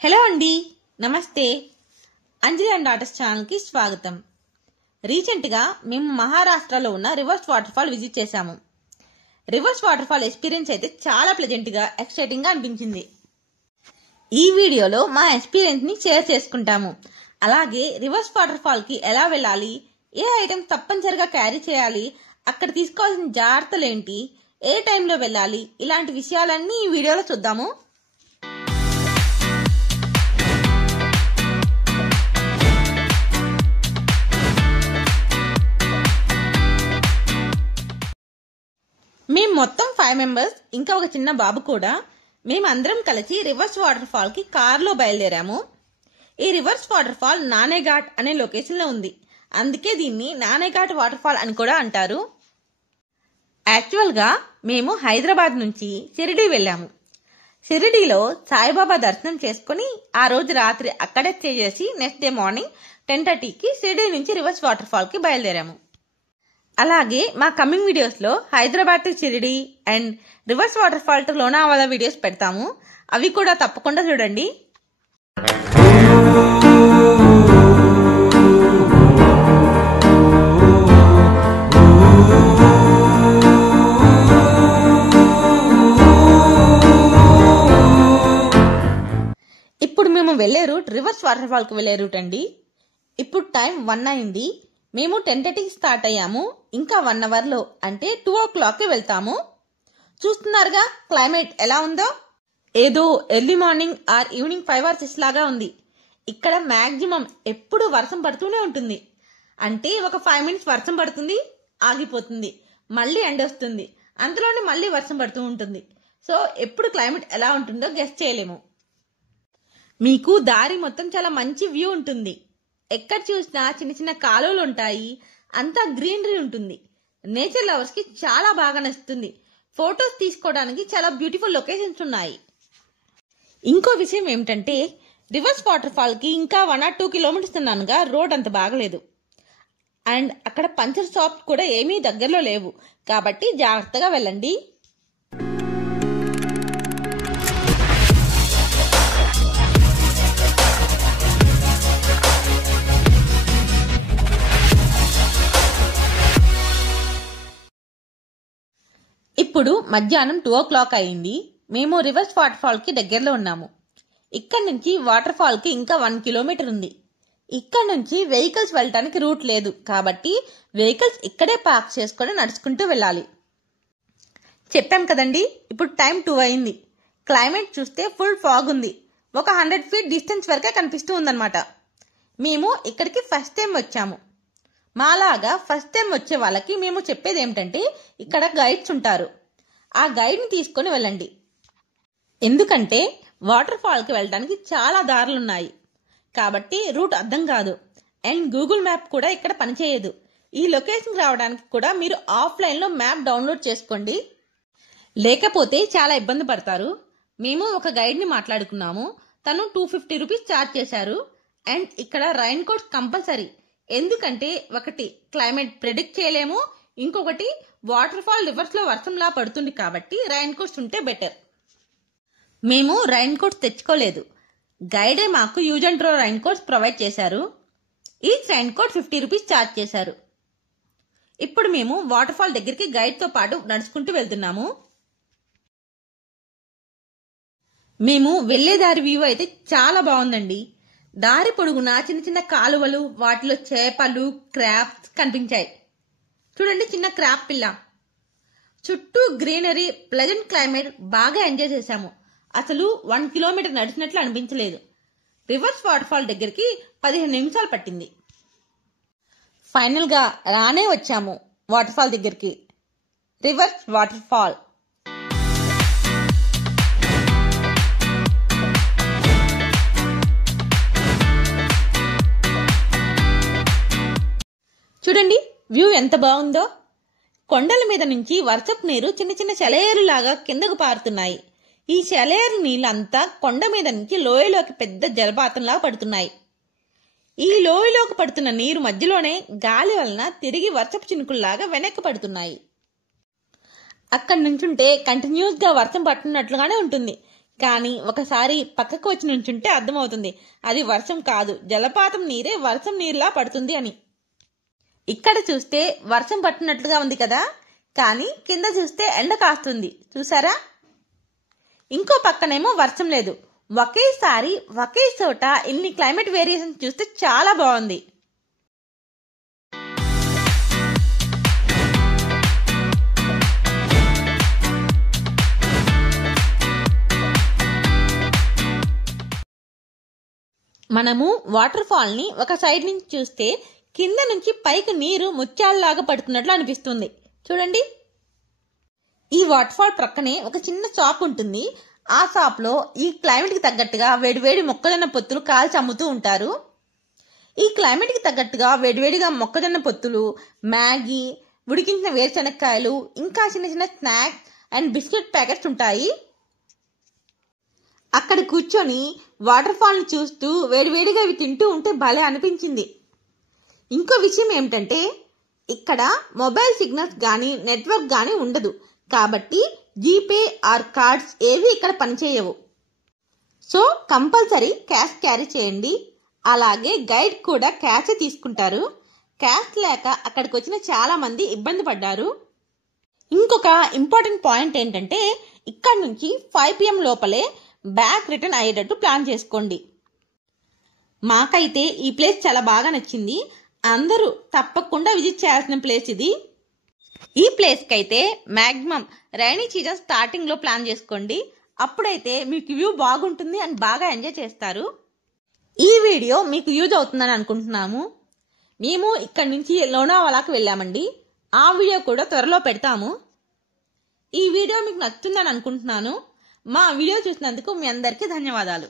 Hello అండి, నమస్తే. అంజలి and daughters ఛానల్కి స్వాగతం. రీసెంట్గా మేము మహారాష్ట్రలో ఉన్న రివర్స్ వాటర్ ఫాల్ విజిట్ చేశాము. రివర్స్ వాటర్ ఫాల్ ఎక్స్పీరియన్స్ అయితే చాలా ప్లెజెంట్గా, ఎక్సైటింగ్గా అనిపించింది. ఈ వీడియోలో మా ఎక్స్పీరియన్స్ని షేర్ చేసుకుంటాము. అలాగే రివర్స్ వాటర్ ఫాల్కి ఎలా వెళ్ళాలి, ఏ ఐటమ్స్ తప్పనిసరిగా క్యారీ చేయాలి, అక్కడ తీసుకోవాల్సిన జాగ్రత్తలు ఏంటి, ఏ టైంలో వెళ్ళాలి, ఇలాంటి విషయాలన్నీ ఈ వీడియోలో చూద్దాము. మేము మొత్తం 5 మెంబర్స్, ఇంకా ఒక చిన్న బాబు కూడా. మేమందరం కలిసి రివర్స్ వాటర్ ఫాల్ కి కారులో బయలుదేరాము. ఈ రివర్స్ వాటర్ ఫాల్ నానేఘాట్ అనే లొకేషన్ లో ఉంది. అందుకే దీన్ని నానేఘాట్ వాటర్ ఫాల్ అని కూడా అంటారు. యాక్చువల్ గా మేము హైదరాబాద్ నుంచి షిరిడీ వెళ్ళాము. షిరిడీలో సాయిబాబా దర్శనం చేసుకుని ఆ రోజు రాత్రి అక్కడే స్టే చేసి నెక్స్ట్ డే మార్నింగ్ 10:30కి షిరిడీ నుంచి రివర్స్ వాటర్ ఫాల్ కి బయలుదేరాము. అలాగే మా కమింగ్ వీడియోస్ లో Hyderabad to Shirdi and reverse water fall to Lonavala videos పెడతాము. అవి కూడా తప్పకుండా చూడండి. ఇప్పుడు మేము వెళ్లే రూట్ రివర్స్ వాటర్ ఫాల్ కు వెళ్లే రూట్ అండి. ఇప్పుడు టైం 1 అయింది. మేము 10:30కి స్టార్ట్ అయ్యాము. ఇంకా 1 అవర్లో అంటే 2 o'clockకి వెళ్తాము. చూస్తున్నారుగా క్లైమేట్ ఎలా ఉందో. ఏదో early morning or evening 5 or 6 లాగా ఉంది. ఇక్కడ మాక్సిమం ఎప్పుడు వర్షం పడుతూనే ఉంటుంది. అంటే ఒక 5 minutes వర్షం పడుతుంది, ఆగిపోతుంది, మళ్ళీ ఎండ వస్తుంది, అంతలోనే మళ్ళీ వర్షం పడుతూ ఉంటుంది. సో ఎప్పుడు క్లైమేట్ ఎలా ఉంటుందో గెస్ చేయలేము. మీకు దారి మొత్తం చాలా మంచి వ్యూ ఉంటుంది. ఎక్కడ చూసినా చిన్న చిన్న కాలువలు ఉంటాయి. అంతా గ్రీనరీ ఉంటుంది. నేచర్ లవర్స్ కి చాలా బాగా నచ్చుతుంది. ఫొటోస్ తీసుకోవడానికి చాలా బ్యూటిఫుల్ లొకేషన్స్ ఉన్నాయి. ఇంకో విషయం ఏమిటంటే రివర్స్ వాటర్ ఫాల్ కి ఇంకా 1 or 2 kilometers ఉన్నానుగా రోడ్ అంత బాగలేదు. అండ్ అక్కడ పంచర్ షాప్స్ కూడా ఏమీ దగ్గరలో లేవు. కాబట్టి జాగ్రత్తగా వెళ్ళండి. ఇప్పుడు మధ్యాహ్నం 2 o'clock అయింది. మేము రివర్స్ వాటర్ ఫాల్ కి దగ్గరలో ఉన్నాము. ఇక్కడ నుంచి వాటర్ ఫాల్ కి ఇంకా 1 kilometer ఉంది. ఇక్కడ నుంచి వెహికల్స్ వెళ్ళటానికి రూట్ లేదు. కాబట్టి వెహికల్స్ ఇక్కడే పార్క్ చేసుకొని నడుచుకుంటూ వెళ్ళాలి. చెప్పాం కదండి, ఇప్పుడు టైం 2 అయింది. క్లైమేట్ చూస్తే ఫుల్ ఫాగ్ ఉంది. ఒక 100 feet డిస్టెన్స్ వరకే కనిపిస్తూ ఉందన్నమాట. మేము ఇక్కడికి ఫస్ట్ టైం వచ్చాము. మాలాగా ఫస్ట్ టైం వచ్చే వాళ్ళకి మేము చెప్పేది ఏమిటంటే ఇక్కడ గైడ్స్ ఉంటారు. ఆ గైడ్ని తీసుకొని వెళ్ళండి. ఎందుకంటే వాటర్ ఫాల్కి వెళ్ళడానికి చాలా దారులు ఉన్నాయి. కాబట్టి రూట్ అర్థం కాదు. అండ్ గూగుల్ మ్యాప్ కూడా ఇక్కడ పనిచేయదు. ఈ లొకేషన్కి రావడానికి కూడా మీరు ఆఫ్లైన్లో మ్యాప్ డౌన్లోడ్ చేసుకోండి. లేకపోతే చాలా ఇబ్బంది పడతారు. మేము ఒక గైడ్ని మాట్లాడుకున్నాము. తను 250 rupees ఛార్జ్ చేశారు. అండ్ ఇక్కడ రైన్ కోట్స్ కంపల్సరీ. ఎందుకంటే ఒకటి క్లైమేట్ ప్రెడిక్ట్ చేయలేము, ఇంకొకటి వాటర్ ఫాల్ రివర్స్ లో వర్షంలా పడుతుంది. కాబట్టి రైన్ కోట్స్ ఉంటే బెటర్. మేము రైన్ కోట్స్ తెచ్చుకోలేదు. గైడే మాకు use and throw rain coats provide చేశారు. Each rain coat 50 rupees charge చేశారు. ఇప్పుడు మేము వాటర్ ఫాల్ దగ్గరికి గైడ్ తో పాటు నడుచుకుంటూ వెళ్తున్నాము. మేము వెళ్లే దారి వ్యూ అయితే చాలా బాగుందండి. దారి పొడుగునా చిన్న చిన్న కాలువలు, వాటిలో చేపలు, క్రాబ్స్ కనిపించాయి. చూడండి, చిన్న క్రాబ్ పిల్ల. చుట్టూ గ్రీనరీ, ప్లెజెంట్ క్లైమేట్, బాగా ఎంజాయ్ చేశాము. అసలు 1 kilometer నడిచినట్లు అనిపించలేదు. రివర్స్ వాటర్ ఫాల్ దగ్గరికి 15 నిమిషాలు పట్టింది. ఫైనల్ గా రానే వచ్చాము వాటర్ ఫాల్ దగ్గరికి. Reverse water fall. చూడండి వ్యూ ఎంత బాగుందో. కొండల మీద నుంచి వర్షపు నీరు చిన్న చిన్న సెలయేరు లాగా కిందకు పారుతున్నాయి. ఈ సెలయేరు నీళ్ళంతా కొండ మీద నుంచి లోయలోకి పెద్ద జలపాతంలా పడుతున్నాయి. ఈ లోయలోకి పడుతున్న నీరు మధ్యలోనే గాలి వలన తిరిగి వర్షపు చినుకుల్లాగా వెనక్కి పడుతున్నాయి. అక్కడి నుంచుంటే కంటిన్యూస్ గా వర్షం పడుతున్నట్లుగానే ఉంటుంది. కానీ ఒకసారి పక్కకు వచ్చి నుంచుంటే అర్థమవుతుంది అది వర్షం కాదు, జలపాతం నీరే వర్షం నీరులా పడుతుంది అని. ఇక్కడ చూస్తే వర్షం పట్టినట్లుగా ఉంది కదా, కానీ కింద చూస్తే ఎండ కాస్తుంది చూసారా. ఇంకో పక్కనేమో వర్షం లేదు. ఒకేసారి ఒకే చోట ఇన్ని క్లైమేట్ వేరియేషన్ చూస్తే చాలా బాగుంది. మనము వాటర్ ఫాల్ ని ఒక సైడ్ నుంచి చూస్తే కింద నుంచి పైకి నీరు ముత్యాలలాగా పడుతున్నట్లు అనిపిస్తుంది చూడండి. ఈ వాటర్ ఫాల్ ప్రక్కనే ఒక చిన్న షాప్ ఉంటుంది. ఆ షాప్ లో ఈ క్లైమేట్ కి తగ్గట్టుగా వేడివేడి మొక్కజొన్న పొత్తులు కాల్చి అమ్ముతూ ఉంటారు. ఈ క్లైమేట్ కి తగ్గట్టుగా వేడివేడిగా మొక్కజొన్న పొత్తులు, మ్యాగీ, ఉడికించిన వేరుశనక్కాయలు, ఇంకా చిన్న చిన్న స్నాక్స్ అండ్ బిస్కెట్ ప్యాకెట్స్ ఉంటాయి. అక్కడ కూర్చొని వాటర్ ఫాల్ ని చూస్తూ వేడివేడిగా ఇవి తింటూ ఉంటే భలే అనిపించింది. ఇంకో విషయం ఏమిటంటే ఇక్కడ మొబైల్ సిగ్నల్స్ గానీ నెట్వర్క్ గానీ ఉండదు. కాబట్టి జీపే ఆర్ కార్డ్స్ ఏవి ఇక్కడ పనిచేయవు. సో కంపల్సరీ క్యాష్ క్యారీ చేయండి. అలాగే గైడ్ కూడా క్యాష్ తీసుకుంటారు. క్యాష్ లేక అక్కడికి వచ్చిన చాలా మంది ఇబ్బంది పడ్డారు. ఇంకొక ఇంపార్టెంట్ పాయింట్ ఏంటంటే ఇక్కడ నుంచి 5 PM లోపలే బ్యాక్ రిటర్న్ అయ్యేటట్టు ప్లాన్ చేసుకోండి. మాకైతే ఈ ప్లేస్ చాలా బాగా నచ్చింది. అందరూ తప్పకుండా విజిట్ చేయాల్సిన ప్లేస్ ఇది. ఈ ప్లేస్ కి అయితే మాక్సిమం రైనీ సీజన్ స్టార్టింగ్ లో ప్లాన్ చేసుకోండి. అప్పుడైతే మీకు వ్యూ బాగుంటుంది అని బాగా ఎంజాయ్ చేస్తారు. ఈ వీడియో మీకు యూజ్ అవుతుందని అనుకుంటున్నాము. మేము ఇక్కడ నుంచి లోనావాలాకు వెళ్ళామండి. ఆ వీడియో కూడా త్వరలో పెడతాము. ఈ వీడియో మీకు నచ్చుతుందని అనుకుంటున్నాను. మా వీడియో చూసినందుకు మీ అందరికీ ధన్యవాదాలు.